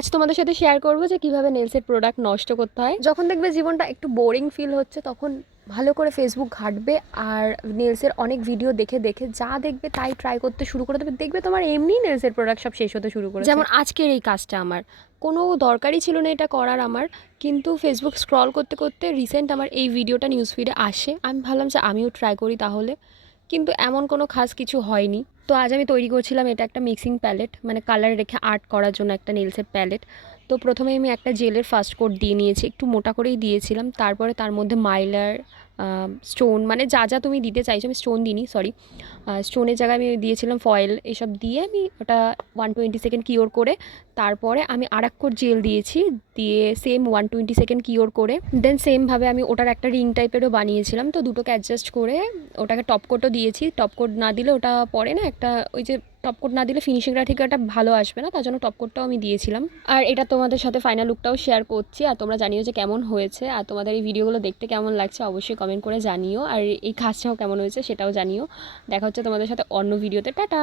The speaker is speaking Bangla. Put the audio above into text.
আজ তোমাদের সাথে শেয়ার করবো যে কীভাবে নেলসের প্রোডাক্ট নষ্ট করতে হয়। যখন দেখবে জীবনটা একটু বোরিং ফিল হচ্ছে তখন ভালো করে ফেসবুক ঘাঁটবে আর নেলসের অনেক ভিডিও দেখে দেখে যা দেখবে তাই ট্রাই করতে শুরু করে দেবে। দেখবে তোমার এমনি নেলসের প্রোডাক্ট সব শেষ হতে শুরু করে। যেমন আজকের এই কাজটা আমার কোনো দরকারই ছিল না এটা করার আমার, কিন্তু ফেসবুক স্ক্রল করতে করতে রিসেন্ট আমার এই ভিডিওটা নিউজ ফিডে আসে। আমি ভাবলাম যে আমিও ট্রাই করি তাহলে, কিন্তু এমন কোনো খাস কিছু হয়নি। তো আজ আমি তৈরি করছিলাম এটা একটা মিক্সিং প্যালেট, মানে কালার রেখে আর্ট করার জন্য একটা নেলসের প্যালেট। তো প্রথমে আমি একটা জেলের ফার্স্ট কোট দিয়ে নিয়েছি, একটু মোটা করেই দিয়েছিলাম। তারপরে তার মধ্যে মাইলার, স্টোন, মানে যা যা তুমি দিতে চাইছো, আমি স্টোন দিইনি সরি, স্টোনের জায়গায় আমি দিয়েছিলাম ফয়েল, এসব দিয়ে আমি ওটা 120 সেকেন্ড কিওর করে তারপরে আমি আর এক কোট জেল দিয়েছি, দিয়ে সেম 120 সেকেন্ড কিওর করে দেন সেমভাবে আমি ওটার একটা রিং টাইপেরও বানিয়েছিলাম। তো দুটোকে অ্যাডজাস্ট করে ওটাকে টপ কোটও দিয়েছি। টপ কোট না দিলে ওটা পরে না একটা, ওই যে টপ কোট না দিলে ফিনিশিংটা ঠিক একটা ভালো আসবে না, তার জন্য টপ কোটটাও আমি দিয়েছিলাম। আর এটা তোমাদের সাথে ফাইনাল লুকটাও শেয়ার করছি, আর তোমরা জানিও যে কেমন হয়েছে, আর তোমাদের এই ভিডিওগুলো দেখতে কেমন লাগছে অবশ্যই কমেন্ট করে জানিও, আর এই কাজটাও কেমন হয়েছে সেটাও জানিও। দেখা হচ্ছে তোমাদের সাথে অন্য ভিডিওতে। টাটা।